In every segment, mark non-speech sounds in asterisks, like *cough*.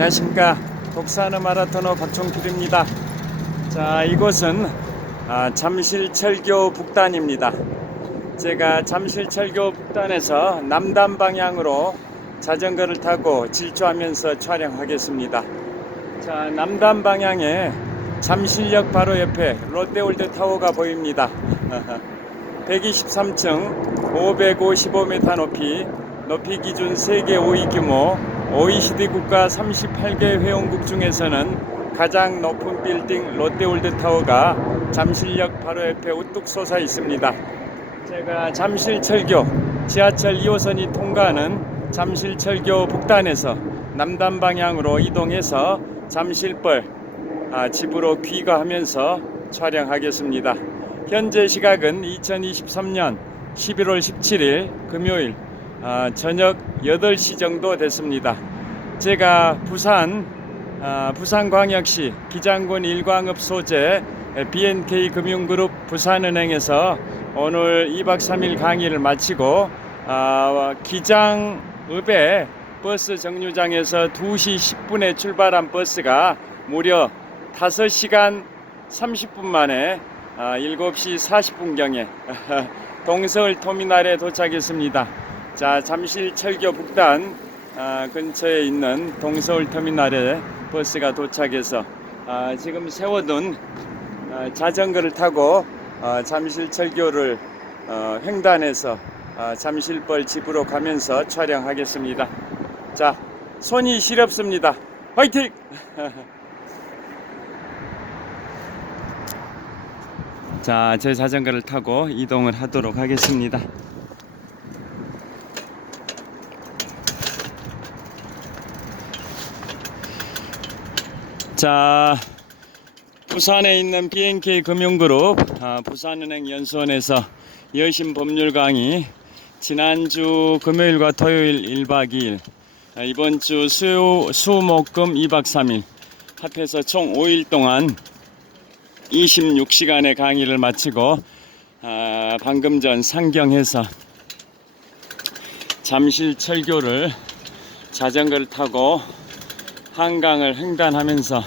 안녕하십니까. 독사하는 마라토너 박종필입니다. 자 이곳은 아, 잠실철교 북단입니다. 제가 잠실철교 북단에서 남단 방향으로 자전거를 타고 질주하면서 촬영하겠습니다. 자 남단 방향에 잠실역 바로 옆에 롯데월드 타워가 보입니다. *laughs* 123층 555m 높이 높이 기준 세계 5위 규모 OECD 국가 38개 회원국 중에서는 가장 높은 빌딩 롯데월드 타워가 잠실역 바로 옆에 우뚝 솟아 있습니다. 제가 잠실철교 지하철 2호선이 통과하는 잠실철교 북단에서 남단 방향으로 이동해서 잠실벌 아, 집으로 귀가하면서 촬영하겠습니다. 현재 시각은 2023년 11월 17일 금요일 아, 저녁 8시 정도 됐습니다. 제가 부산 아, 부산광역시 기장군 일광읍 소재 BNK 금융그룹 부산은행에서 오늘 2박 3일 강의를 마치고 아, 기장읍의 버스 정류장에서 2시 10분에 출발한 버스가 무려 5시간 30분 만에 아, 7시 40분경에 *laughs* 동서울 터미널에 도착했습니다. 자, 잠실 철교 북단 아, 근처에 있는 동서울 터미널에 버스가 도착해서 아, 지금 세워둔 아, 자전거를 타고 아, 잠실 철교를 어, 횡단해서 아, 잠실벌 집으로 가면서 촬영하겠습니다. 자, 손이 시렵습니다. 화이팅! *laughs* 자, 제 자전거를 타고 이동을 하도록 하겠습니다. 자, 부산에 있는 BNK 금융그룹 아, 부산은행 연수원에서 여신 법률 강의 지난주 금요일과 토요일 1박 2일 아, 이번 주 수, 수 목 금 2박 3일 합해서 총 5일 동안 26시간의 강의를 마치고 아, 방금 전 상경해서 잠실 철교를 자전거를 타고 한강을 횡단하면서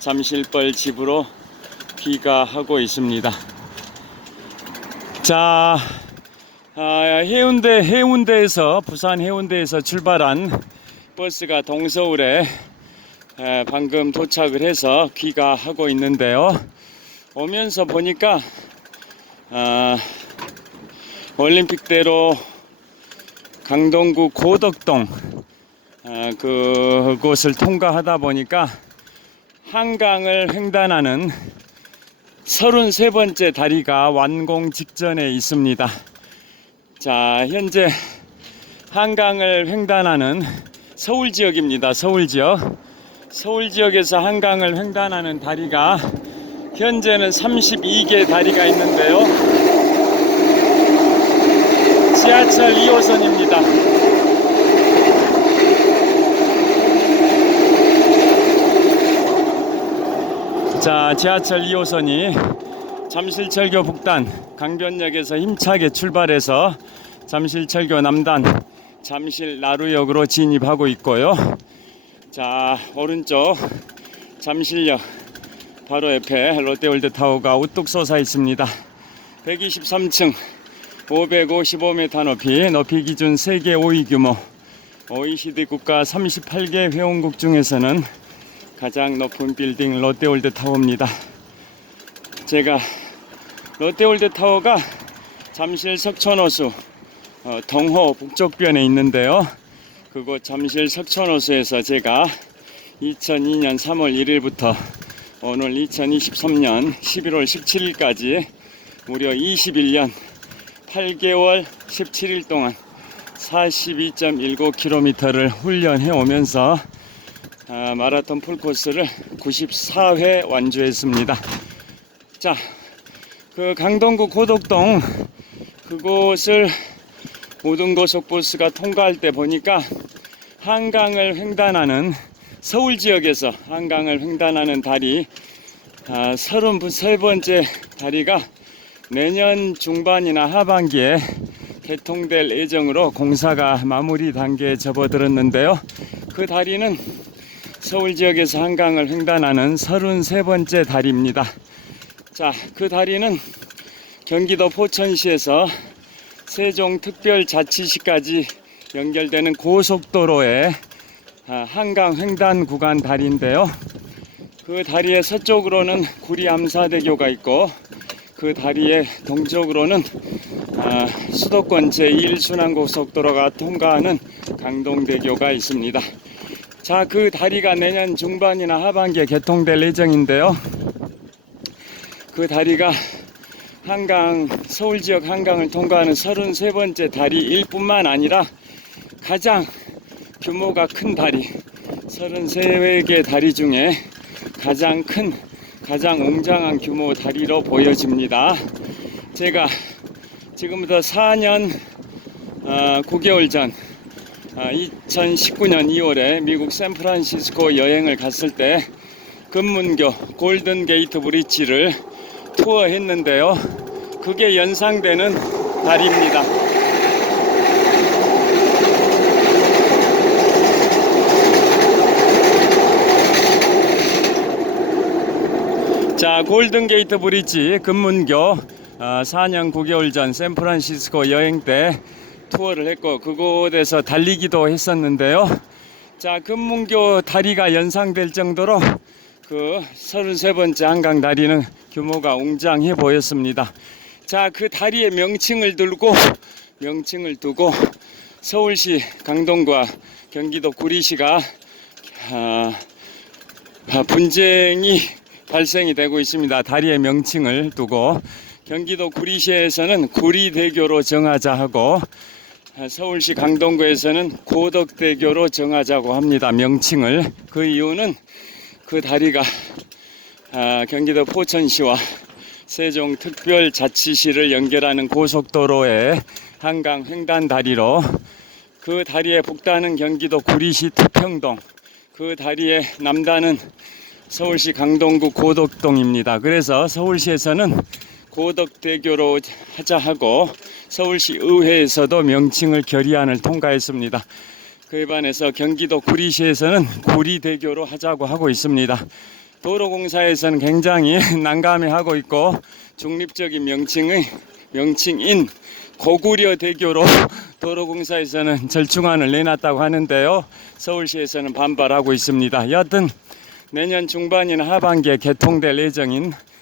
잠실벌 집으로 귀가하고 있습니다. 자, 아, 해운대 해운대에서 부산 해운대에서 출발한 버스가 동서울에 에, 방금 도착을 해서 귀가하고 있는데요. 오면서 보니까 아, 올림픽대로 강동구 고덕동 아, 그곳을 통과하다 보니까 한강을 횡단하는 33번째 다리가 완공 직전에 있습니다. 자, 현재 한강을 횡단하는 서울 지역입니다. 서울 지역. 서울 지역에서 한강을 횡단하는 다리가 현재는 32개 다리가 있는데요. 지하철 2호선입니다. 자, 지하철 2호선이 잠실철교 북단 강변역에서 힘차게 출발해서 잠실철교 남단 잠실 나루역으로 진입하고 있고요. 자, 오른쪽 잠실역 바로 옆에 롯데월드 타워가 우뚝 솟아 있습니다. 123층 555m 높이 높이 기준 세계 5위 규모 OECD 국가 38개 회원국 중에서는 가장 높은 빌딩 롯데월드 타워입니다. 제가 롯데월드 타워가 잠실 석촌호수 어, 동호 북쪽변에 있는데요. 그곳 잠실 석촌호수에서 제가 2002년 3월 1일부터 오늘 2023년 11월 17일까지 무려 21년 8개월 17일 동안 42.19km를 훈련해 오면서 아, 마라톤 풀코스를 94회 완주했습니다. 자, 그 강동구 고덕동 그곳을 모든 고속버스가 통과할 때 보니까 한강을 횡단하는 서울 지역에서 한강을 횡단하는 다리 아, 33번째 다리가 내년 중반이나 하반기에 개통될 예정으로 공사가 마무리 단계에 접어들었는데요. 그 다리는 서울 지역에서 한강을 횡단하는 33번째 다리입니다. 자, 그 다리는 경기도 포천시에서 세종특별자치시까지 연결되는 고속도로의 아, 한강 횡단 구간 다리인데요. 그 다리의 서쪽으로는 구리 암사대교가 있고 그 다리의 동쪽으로는 아, 수도권 제1순환고속도로가 통과하는 강동대교가 있습니다. 자, 그 다리가 내년 중반이나 하반기에 개통될 예정인데요. 그 다리가 한강, 서울 지역 한강을 통과하는 33번째 다리일 뿐만 아니라 가장 규모가 큰 다리, 33개 다리 중에 가장 큰, 가장 웅장한 규모 다리로 보여집니다. 제가 지금부터 4년 어, 9개월 전 2019년 2월에 미국 샌프란시스코 여행을 갔을 때 금문교 골든 게이트 브릿지를 투어했는데요. 그게 연상되는 다리입니다. 자, 골든 게이트 브릿지 금문교 어, 4년 9개월 전 샌프란시스코 여행 때 투어를 했고 그곳에서 달리기도 했었는데요. 자, 금문교 다리가 연상될 정도로 그 33번째 한강 다리는 규모가 웅장해 보였습니다. 자, 그 다리의 명칭을 들고 명칭을 두고 서울시 강동과 경기도 구리시가 아, 아, 분쟁이 발생이 되고 있습니다. 다리의 명칭을 두고 경기도 구리시에서는 구리대교로 정하자 하고 아, 서울시 강동구에서는 고덕대교로 정하자고 합니다. 명칭을 그 이유는 그 다리가 아, 경기도 포천시와 세종특별자치시를 연결하는 고속도로의 한강 횡단 다리로 그 다리의 북단은 경기도 구리시 투평동 그 다리의 남단은 서울시 강동구 고덕동입니다. 그래서 서울시에서는 고덕대교로 하자 하고 서울시 의회에서도 명칭을 결의안을 통과했습니다. 그에 반해서 경기도 구리시에서는 구리대교로 하자고 하고 있습니다. 도로공사에서는 굉장히 *laughs* 난감해하고 있고 중립적인 명칭의 명칭인 고구려 대교로 *laughs* 도로공사에서는 절충안을 내놨다고 하는데요. 서울시에서는 반발하고 있습니다. 여하튼 내년 중반이나 하반기에 개통될 예정인 아,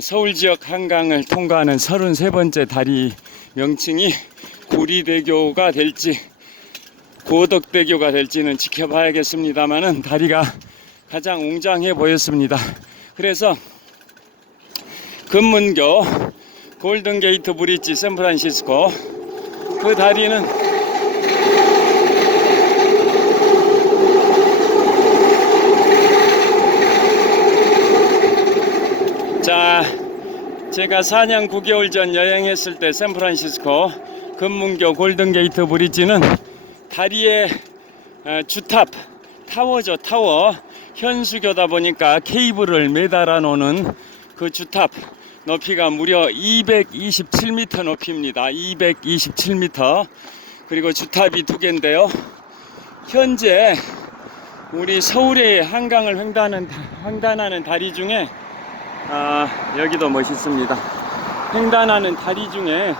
서울 지역 한강을 통과하는 33번째 다리 명칭이 구리대교가 될지 고덕대교가 될지는 지켜봐야겠습니다만은 다리가 가장 웅장해 보였습니다. 그래서 금문교 골든게이트 브릿지 샌프란시스코 그 다리는 자 제가 4년 9개월 전 여행했을 때 샌프란시스코 금문교 골든게이트 브릿지는 다리의 어, 주탑 타워죠 타워. 현수교다 보니까 케이블을 매달아 놓는 그 주탑. 높이가 무려 227m 높이입니다. 227m 그리고 주탑이 두 개인데요. 현재 우리 서울의 한강을 횡단하는 다리 중에 아, 여기도 멋있습니다 횡단하는 다리 중에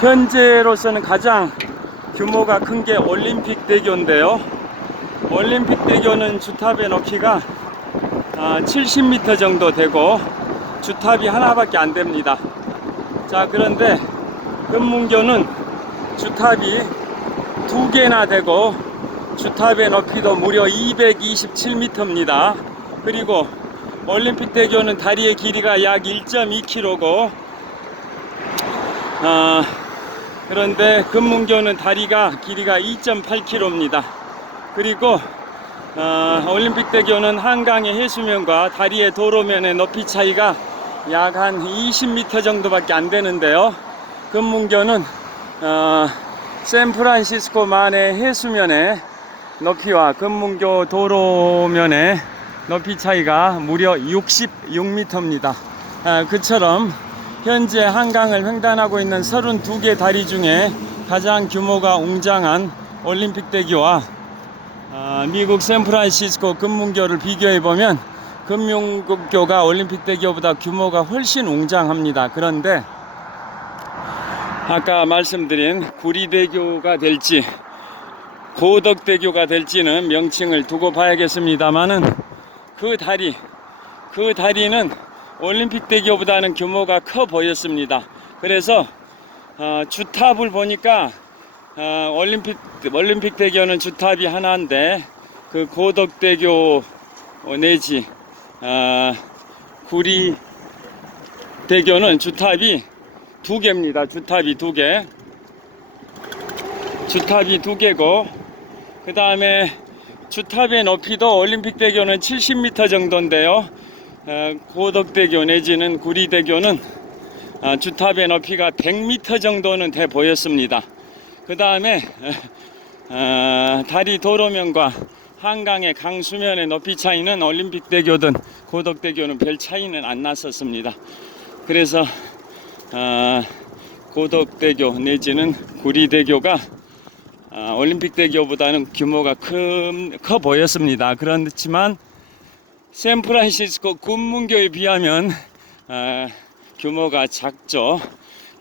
현재로서는 가장 규모가 큰 게 올림픽 대교인데요. 올림픽 대교는 주탑의 높이가 아, 70m 정도 되고 주탑이 하나밖에 안 됩니다. 자, 그런데 금문교는 주탑이 두 개나 되고 주탑의 높이도 무려 227m입니다. 그리고 올림픽 대교는 다리의 길이가 약 1.2km고 아, 그런데 금문교는 다리가 길이가 2.8km입니다. 그리고 어, 올림픽 대교는 한강의 해수면과 다리의 도로면의 높이 차이가 약 한 20m 정도밖에 안 되는데요. 금문교는 어, 샌프란시스코만의 해수면의 높이와 금문교 도로면의 높이 차이가 무려 66m입니다. 아, 그처럼 현재 한강을 횡단하고 있는 32개 다리 중에 가장 규모가 웅장한 올림픽 대교와 아, 미국 샌프란시스코 금문교를 비교해 보면 금문교가 올림픽 대교보다 규모가 훨씬 웅장합니다. 그런데 아까 말씀드린 구리대교가 될지 고덕대교가 될지는 명칭을 두고 봐야겠습니다만은 그 다리 그 다리는 올림픽 대교보다는 규모가 커 보였습니다. 그래서 어, 주탑을 보니까 어, 올림픽 올림픽 대교는 주탑이 하나인데 그 고덕대교 내지 어, 구리 대교는 주탑이 두 개입니다. 주탑이 두 개. 주탑이 두 개고 그 다음에 주탑의 높이도 올림픽 대교는 70m 정도인데요. 어, 고덕대교 내지는 구리대교는 어, 주탑의 높이가 100m 정도는 돼 보였습니다. 그 다음에 어, 다리 도로면과 한강의 강수면의 높이 차이는 올림픽 대교든 고덕대교는 별 차이는 안 났었습니다. 그래서 어, 고덕대교 내지는 구리대교가 아, 올림픽 대교보다는 규모가 큰, 커 보였습니다. 그렇지만 샌프란시스코 금문교에 비하면 아, 규모가 작죠.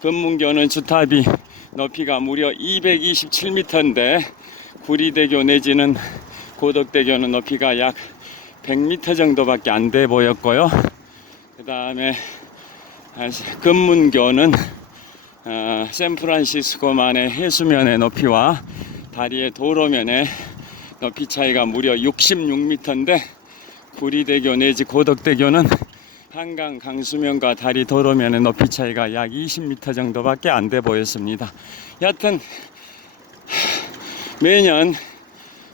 금문교는 주탑이 높이가 무려 227m인데 구리대교 내지는 고덕대교는 높이가 약 100m 정도밖에 안 돼 보였고요. 그 다음에 금문교는 어, 샌프란시스코만의 해수면의 높이와 다리의 도로면의 높이 차이가 무려 66m인데 구리대교 내지 고덕대교는 한강 강수면과 다리 도로면의 높이 차이가 약 20m 정도밖에 안 돼 보였습니다. 여하튼 매년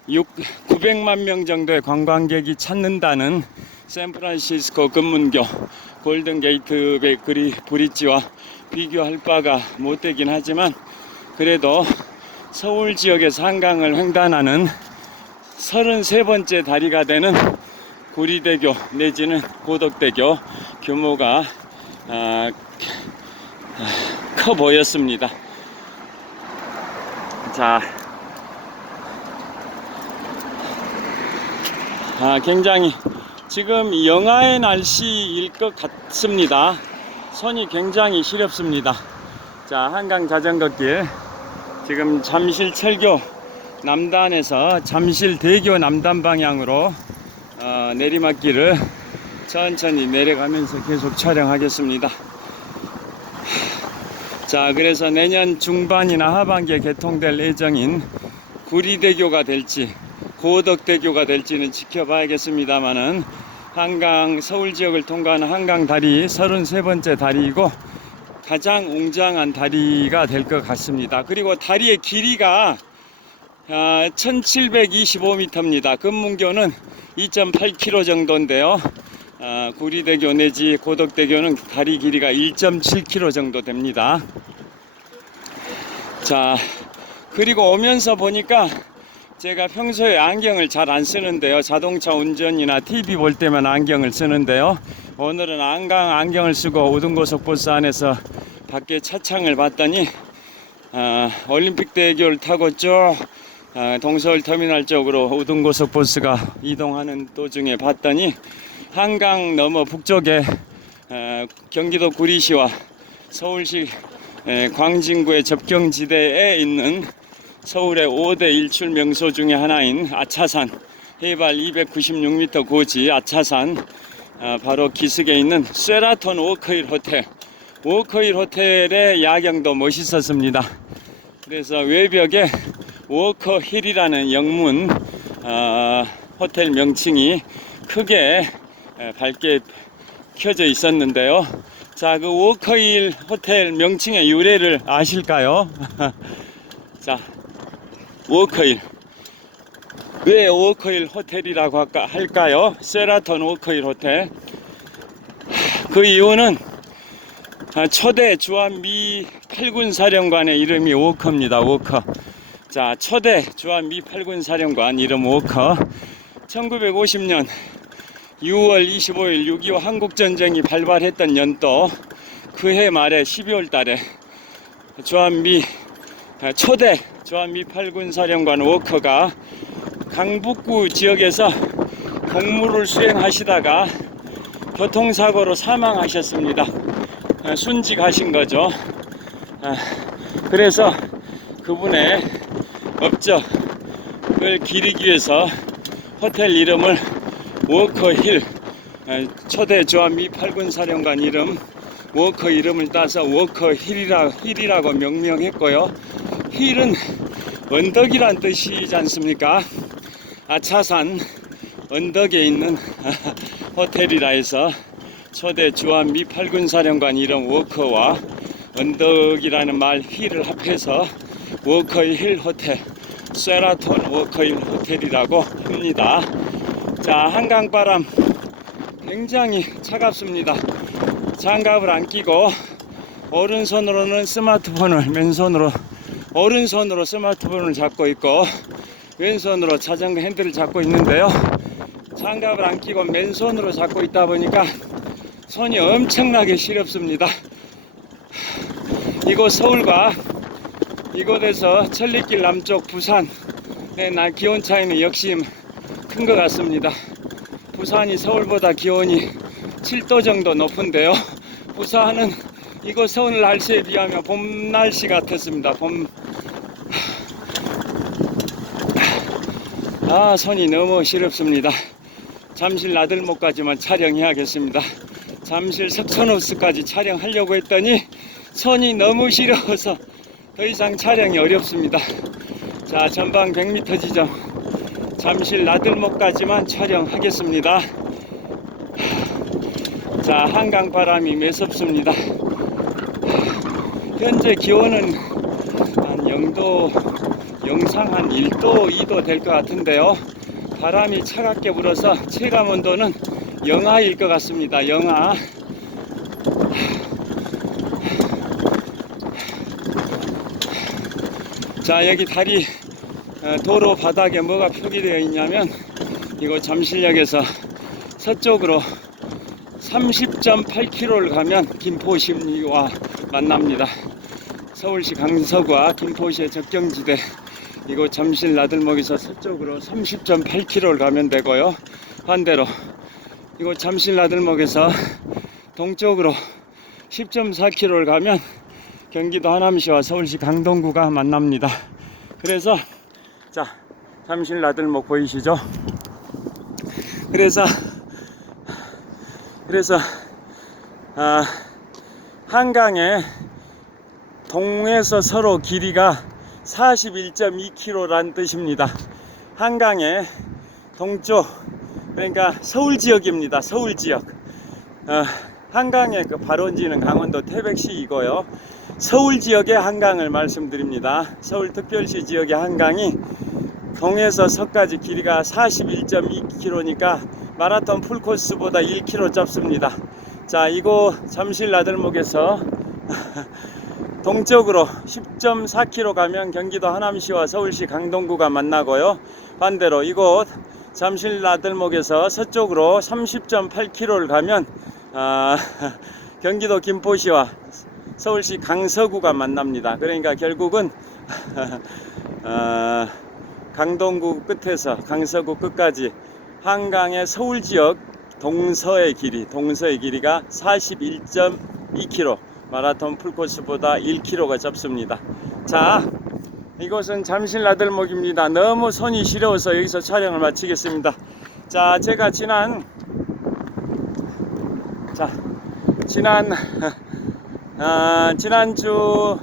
6, 900만 명 정도의 관광객이 찾는다는 샌프란시스코 금문교 골든게이트 브릿지와 비교할 바가 못 되긴 하지만 그래도 서울 지역에서 한강을 횡단하는 33번째 다리가 되는 구리대교 내지는 고덕대교 규모가 아, 아, 커 보였습니다. 자, 아, 굉장히 지금 영하의 날씨일 것 같습니다. 손이 굉장히 시렵습니다. 자, 한강 자전거길. 지금 잠실 철교 남단에서 잠실 대교 남단 방향으로 어, 내리막길을 천천히 내려가면서 계속 촬영하겠습니다. 자, 그래서 내년 중반이나 하반기에 개통될 예정인 구리대교가 될지 고덕대교가 될지는 지켜봐야겠습니다만은 한강 서울 지역을 통과하는 한강 다리 33번째 다리이고 가장 웅장한 다리가 될 것 같습니다. 그리고 다리의 길이가 1725m입니다. 금문교는 2.8km 정도인데요. 아, 구리대교 내지 고덕대교는 다리 길이가 1.7km 정도 됩니다. 자, 그리고 오면서 보니까 제가 평소에 안경을 잘 안 쓰는데요. 자동차 운전이나 TV 볼 때만 안경을 쓰는데요. 오늘은 안강 안경을 쓰고 우등고속버스 안에서 밖에 차창을 봤더니 아, 올림픽대교를 타고 쭉 아, 동서울 터미널 쪽으로 우등고속버스가 이동하는 도중에 봤더니 한강 너머 북쪽에 아, 경기도 구리시와 서울시 에, 광진구의 접경지대에 있는 서울의 5대 일출 명소 중에 하나인 아차산 해발 296m 고지 아차산 아, 바로 기슭에 있는 세라톤 워커힐 호텔 워커힐 호텔의 야경도 멋있었습니다. 그래서 외벽에 워커힐이라는 영문 아, 호텔 명칭이 크게 에, 밝게 켜져 있었는데요. 자, 그 워커힐 호텔 명칭의 유래를 아실까요? *laughs* 자, 워커힐. 왜 워커힐 호텔이라고 할까, 할까요? 세라톤 워커힐 호텔. 그 이유는 아, 초대 주한미 팔군 사령관의 이름이 워커입니다. 워커. 자, 초대 주한미 팔군 사령관 이름 워커. 1950년 6월 25일 6.25 한국전쟁이 발발했던 연도 그해 말에 12월 달에 주한미 아, 초대 주한미 8군 사령관 워커가 강북구 지역에서 공무를 수행하시다가 교통사고로 사망하셨습니다. 아, 순직하신 거죠. 아, 그래서 그분의 업적을 기리기 위해서 호텔 이름을 워커힐 아, 초대 주한미 8군 사령관 이름 워커 이름을 따서 워커 힐이라, 힐이라고 명명했고요. 힐은 언덕이란 뜻이지 않습니까? 아차산 언덕에 있는 *laughs* 호텔이라 해서 초대 주한 미 8군 사령관 이름 워커와 언덕이라는 말 힐을 합해서 워커 힐 호텔 세라톤 워커 힐 호텔이라고 합니다. 자 한강 바람 굉장히 차갑습니다. 장갑을 안 끼고 오른손으로는 스마트폰을 맨손으로 오른손으로 스마트폰을 잡고 있고 왼손으로 자전거 핸들을 잡고 있는데요. 장갑을 안 끼고 맨손으로 잡고 있다 보니까 손이 엄청나게 시렵습니다. 이곳 서울과 이곳에서 천리길 남쪽 부산의 날 기온 차이는 역시 큰 것 같습니다. 부산이 서울보다 기온이 7도 정도 높은데요. 부산은 이곳 서울 날씨에 비하면 봄 날씨 같았습니다. 봄. 아, 손이 너무 시렵습니다. 잠실 나들목까지만 촬영해야겠습니다. 잠실 석촌호수까지 촬영하려고 했더니 손이 너무 시려워서 더 이상 촬영이 어렵습니다. 자, 전방 100m 지점 잠실 나들목까지만 촬영하겠습니다. 자, 한강 바람이 매섭습니다. 현재 기온은 한 영도, 영상 한 1도, 2도 될 것 같은데요. 바람이 차갑게 불어서 체감 온도는 영하일 것 같습니다. 영하. 자, 여기 다리 어, 도로 바닥에 뭐가 표기되어 있냐면 이거 잠실역에서 서쪽으로 30.8km를 가면 김포시와 만납니다. 서울시 강서구와 김포시의 접경지대 이곳 잠실 나들목에서 서쪽으로 30.8km를 가면 되고요. 반대로 이곳 잠실 나들목에서 동쪽으로 10.4km를 가면 경기도 하남시와 서울시 강동구가 만납니다. 그래서 자 잠실 나들목 보이시죠? 그래서 그래서 아, 한강에 동에서 서로 길이가 41.2km란 뜻입니다. 한강의 동쪽 그러니까 서울 지역입니다. 서울 지역. 어, 한강의 그 발원지는 강원도 태백시이고요. 서울 지역의 한강을 말씀드립니다. 서울 특별시 지역의 한강이 동에서 서까지 길이가 41.2km니까 마라톤 풀코스보다 1km 짧습니다. 자, 이곳 잠실 나들목에서 *laughs* 동쪽으로 10.4km 가면 경기도 하남시와 서울시 강동구가 만나고요. 반대로 이곳 잠실 나들목에서 서쪽으로 30.8km를 가면 아, *laughs* 경기도 김포시와 서울시 강서구가 만납니다. 그러니까 결국은 *laughs* 아, 강동구 끝에서 강서구 끝까지 한강의 서울 지역 동서의 길이, 동서의 길이가 41.2km, 마라톤 풀코스보다 1km가 짧습니다. 자, 이곳은 잠실 나들목입니다. 너무 손이 시려워서 여기서 촬영을 마치겠습니다. 자, 제가 지난 자, 지난 *laughs* 아, 지난주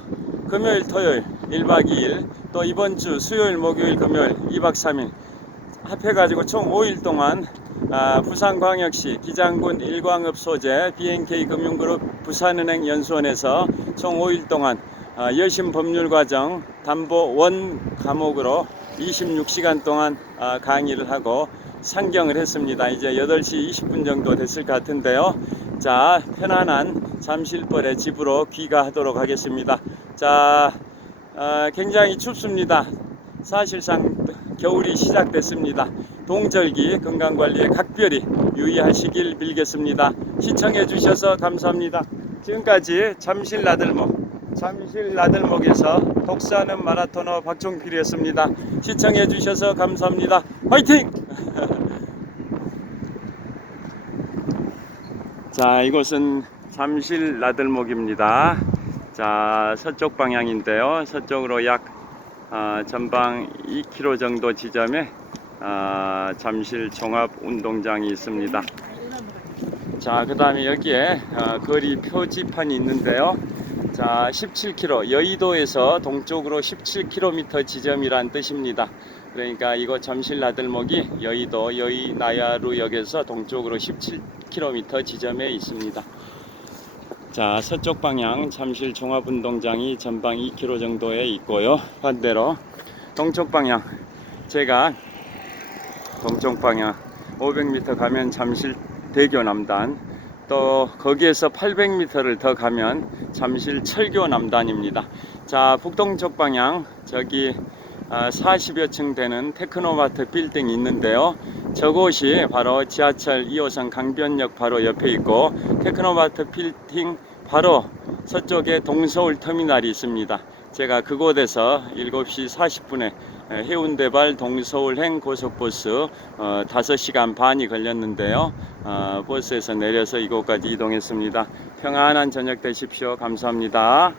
금요일, 토요일 1박 2일 또 이번 주 수요일, 목요일, 금요일 2박 3일 합해가지고 총 5일 동안 아, 부산광역시 기장군 일광업 소재 BNK 금융그룹 부산은행 연수원에서 총 5일 동안 아, 여신 법률과정 담보 원 과목으로 26시간 동안 아, 강의를 하고 상경을 했습니다. 이제 8시 20분 정도 됐을 것 같은데요. 자, 편안한 잠실벌의 집으로 귀가하도록 하겠습니다. 자, 어, 굉장히 춥습니다. 사실상 겨울이 시작됐습니다. 동절기 건강관리에 각별히 유의하시길 빌겠습니다. 시청해 주셔서 감사합니다. 지금까지 잠실 나들목, 잠실 나들목에서 독사하는 마라토너 박종필이었습니다. 시청해 주셔서 감사합니다. 화이팅! *laughs* 자, 이곳은 잠실 나들목입니다. 자, 서쪽 방향인데요. 서쪽으로 약 아, 전방 2km 정도 지점에 아, 잠실 종합 운동장이 있습니다. 자, 그 다음에 여기에 아, 거리 표지판이 있는데요. 자, 17km, 여의도에서 동쪽으로 17km 지점이란 뜻입니다. 그러니까 이곳 잠실 나들목이 여의도 여의 나야루역에서 동쪽으로 17km 지점에 있습니다. 자, 서쪽 방향 잠실 종합운동장이 전방 2km 정도에 있고요. 반대로 동쪽 방향 제가 동쪽 방향 500m 가면 잠실 대교 남단 또 거기에서 800m를 더 가면 잠실 철교 남단입니다. 자, 북동쪽 방향 저기 아, 40여 층 되는 테크노마트 빌딩이 있는데요. 저곳이 바로 지하철 2호선 강변역 바로 옆에 있고 테크노마트 빌딩 바로 서쪽에 동서울 터미널이 있습니다. 제가 그곳에서 7시 40분에 해운대발 동서울행 고속버스 어, 5시간 반이 걸렸는데요. 어, 버스에서 내려서 이곳까지 이동했습니다. 평안한 저녁 되십시오. 감사합니다.